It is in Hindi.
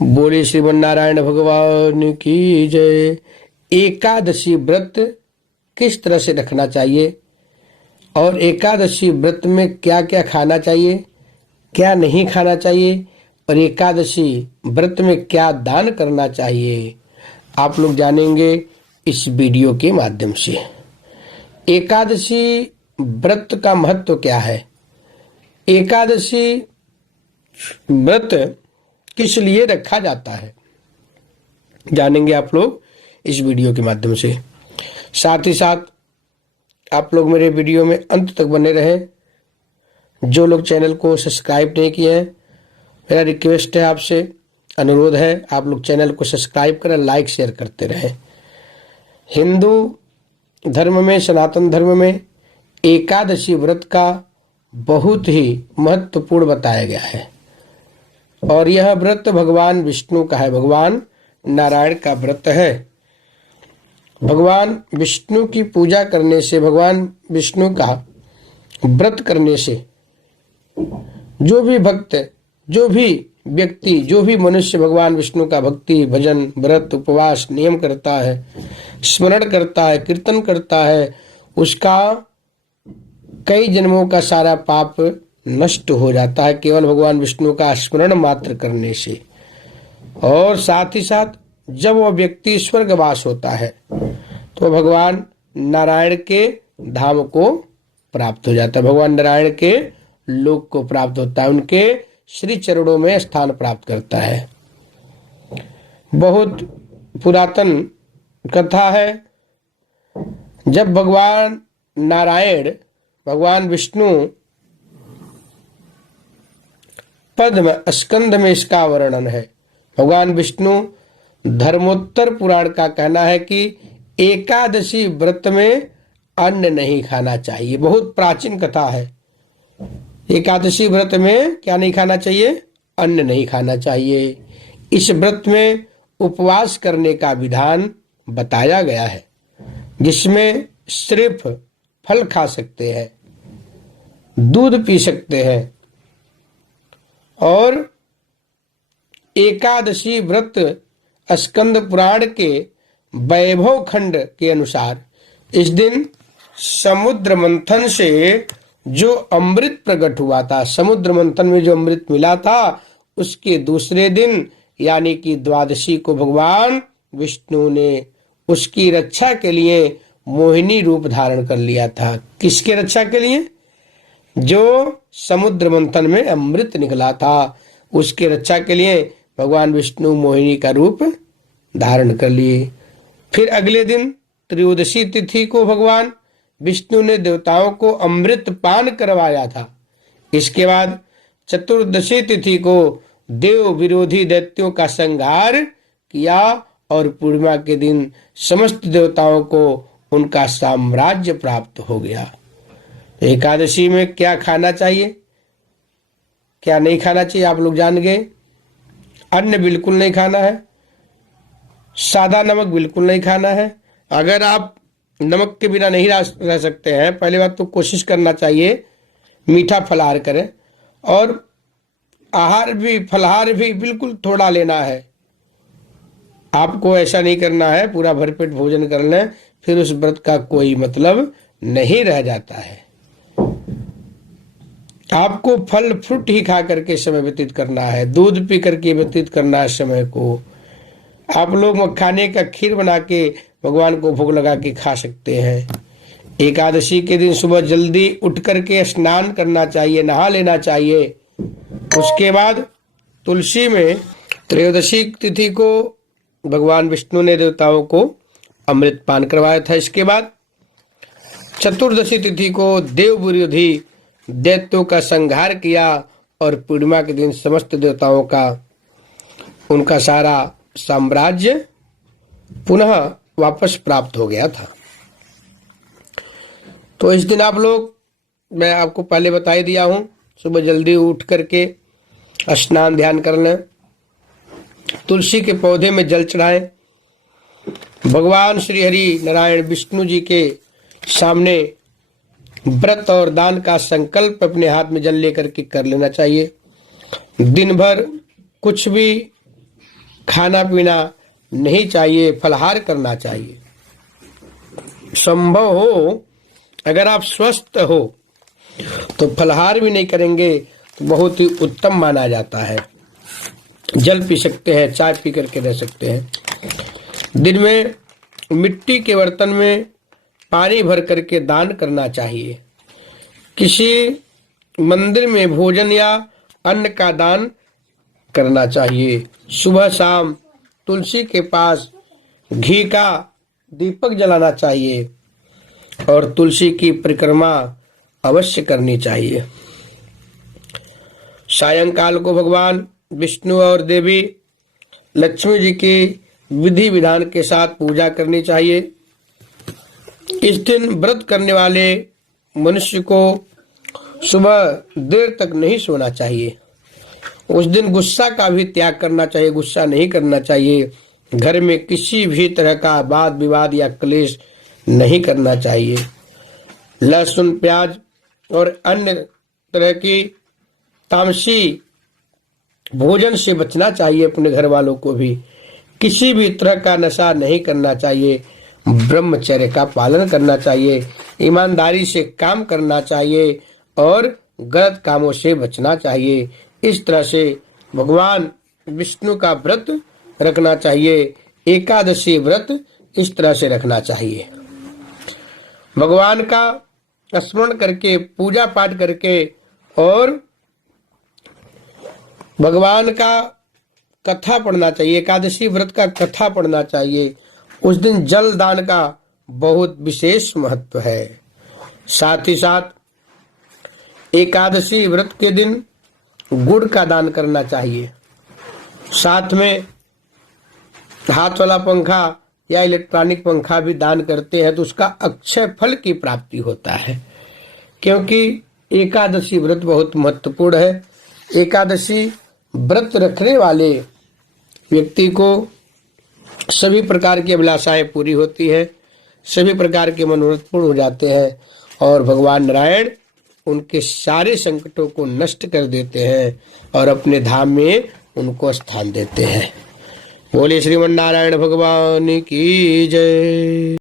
बोले श्रीमन नारायण भगवान की जय। एकादशी व्रत किस तरह से रखना चाहिए और एकादशी व्रत में क्या क्या खाना चाहिए, क्या नहीं खाना चाहिए और एकादशी व्रत में क्या दान करना चाहिए, आप लोग जानेंगे इस वीडियो के माध्यम से। एकादशी व्रत का महत्व क्या है, एकादशी व्रत किस लिए रखा जाता है, जानेंगे आप लोग इस वीडियो के माध्यम से। साथ ही साथ आप लोग मेरे वीडियो में अंत तक बने रहें। जो लोग चैनल को सब्सक्राइब नहीं किए हैं, मेरा रिक्वेस्ट है आपसे, अनुरोध है, आप लोग चैनल को सब्सक्राइब करें, लाइक शेयर करते रहें। हिंदू धर्म में, सनातन धर्म में एकादशी व्रत का बहुत ही महत्वपूर्ण बताया गया है और यह व्रत भगवान विष्णु का है, भगवान नारायण का व्रत है। भगवान विष्णु की पूजा करने से, भगवान विष्णु का व्रत करने से जो भी भक्त, जो भी व्यक्ति, जो भी मनुष्य भगवान विष्णु का भक्ति, भजन, व्रत, उपवास, नियम करता है, स्मरण करता है, कीर्तन करता है, उसका कई जन्मों का सारा पाप नष्ट हो जाता है केवल भगवान विष्णु का स्मरण मात्र करने से। और साथ ही साथ जब वह व्यक्ति स्वर्गवास होता है तो भगवान नारायण के धाम को प्राप्त हो जाता है, भगवान नारायण के लोक को प्राप्त होता है, उनके श्री चरणों में स्थान प्राप्त करता है। बहुत पुरातन कथा है, जब भगवान नारायण, भगवान विष्णु पद्म स्कंद में इसका वर्णन है। भगवान विष्णु धर्मोत्तर पुराण का कहना है कि एकादशी व्रत में अन्न नहीं खाना चाहिए। बहुत प्राचीन कथा है। एकादशी व्रत में क्या नहीं खाना चाहिए, अन्न नहीं खाना चाहिए। इस व्रत में उपवास करने का विधान बताया गया है, जिसमें सिर्फ फल खा सकते हैं, दूध पी सकते हैं और एकादशी व्रत स्कंद पुराण के वैभव खंड के अनुसार इस दिन समुद्र मंथन से जो अमृत प्रकट हुआ था, समुद्र मंथन में जो अमृत मिला था, उसके दूसरे दिन यानी कि द्वादशी को भगवान विष्णु ने उसकी रक्षा के लिए मोहिनी रूप धारण कर लिया था। किसके रक्षा के लिए? जो समुद्र मंथन में अमृत निकला था उसके रक्षा के लिए भगवान विष्णु मोहिनी का रूप धारण कर लिए। फिर अगले दिन त्रयोदशी तिथि को भगवान विष्णु ने देवताओं को अमृत पान करवाया था। इसके बाद चतुर्दशी तिथि को देव विरोधी दैत्यों का संहार किया और पूर्णिमा के दिन समस्त देवताओं को उनका साम्राज्य प्राप्त हो गया। एकादशी में क्या खाना चाहिए, क्या नहीं खाना चाहिए, आप लोग जान गए। अन्न बिल्कुल नहीं खाना है, सादा नमक बिल्कुल नहीं खाना है। अगर आप नमक के बिना नहीं रह सकते हैं, पहले बात तो कोशिश करना चाहिए मीठा फलाहार करें और आहार भी, फलाहार भी बिल्कुल थोड़ा लेना है। आपको ऐसा नहीं करना है पूरा भरपेट भोजन कर लें, फिर उस व्रत का कोई मतलब नहीं रह जाता है। आपको फल फ्रूट ही खा करके समय व्यतीत करना है, दूध पी करके व्यतीत करना है समय को। आप लोग मखाने का खीर बना के भगवान को भोग लगा के खा सकते हैं। एकादशी के दिन सुबह जल्दी उठ करके स्नान करना चाहिए, नहा लेना चाहिए। उसके बाद तुलसी में त्रयोदशी तिथि को भगवान विष्णु ने देवताओं को अमृत पान करवाया था। इसके बाद चतुर्दशी तिथि को देव विरोधी दैत्यों का संहार किया और पूर्णिमा के दिन समस्त देवताओं का, उनका सारा साम्राज्य पुनः वापस प्राप्त हो गया था। तो इस दिन आप लोग, मैं आपको पहले बता ही दिया हूं, सुबह जल्दी उठ करके स्नान ध्यान कर लें, तुलसी के पौधे में जल चढ़ाएं, भगवान श्री हरि नारायण विष्णु जी के सामने व्रत और दान का संकल्प अपने हाथ में जल लेकर के कर लेना चाहिए। दिन भर कुछ भी खाना पीना नहीं चाहिए, फलाहार करना चाहिए। संभव हो अगर आप स्वस्थ हो तो फलाहार भी नहीं करेंगे तो बहुत ही उत्तम माना जाता है। जल पी सकते हैं, चाय पी करके रह सकते हैं। दिन में मिट्टी के बर्तन में पानी भर करके दान करना चाहिए। किसी मंदिर में भोजन या अन्न का दान करना चाहिए। सुबह शाम तुलसी के पास घी का दीपक जलाना चाहिए और तुलसी की परिक्रमा अवश्य करनी चाहिए। सायंकाल को भगवान विष्णु और देवी लक्ष्मी जी की विधि विधान के साथ पूजा करनी चाहिए। इस दिन व्रत करने वाले मनुष्य को सुबह देर तक नहीं सोना चाहिए। उस दिन गुस्सा का भी त्याग करना चाहिए, गुस्सा नहीं करना चाहिए। घर में किसी भी तरह का वाद विवाद या क्लेश नहीं करना चाहिए। लहसुन, प्याज और अन्य तरह की तामसी भोजन से बचना चाहिए। अपने घर वालों को भी किसी भी तरह का नशा नहीं करना चाहिए। ब्रह्मचर्य का पालन करना चाहिए। ईमानदारी से काम करना चाहिए और गलत कामों से बचना चाहिए। इस तरह से भगवान विष्णु का व्रत रखना चाहिए। एकादशी व्रत इस तरह से रखना चाहिए। भगवान का स्मरण करके, पूजा पाठ करके और भगवान का कथा पढ़ना चाहिए। एकादशी व्रत का कथा पढ़ना चाहिए। उस दिन जल दान का बहुत विशेष महत्व है। साथ ही साथ एकादशी व्रत के दिन गुड़ का दान करना चाहिए। साथ में हाथ वाला पंखा या इलेक्ट्रॉनिक पंखा भी दान करते हैं तो उसका अक्षय फल की प्राप्ति होता है। क्योंकि एकादशी व्रत बहुत महत्वपूर्ण है। एकादशी व्रत रखने वाले व्यक्ति को सभी प्रकार की अभिलाषाएं पूरी होती है, सभी प्रकार के मनोरथ पूर्ण हो जाते हैं और भगवान नारायण उनके सारे संकटों को नष्ट कर देते हैं और अपने धाम में उनको स्थान देते हैं। बोले श्रीमन नारायण भगवान की जय।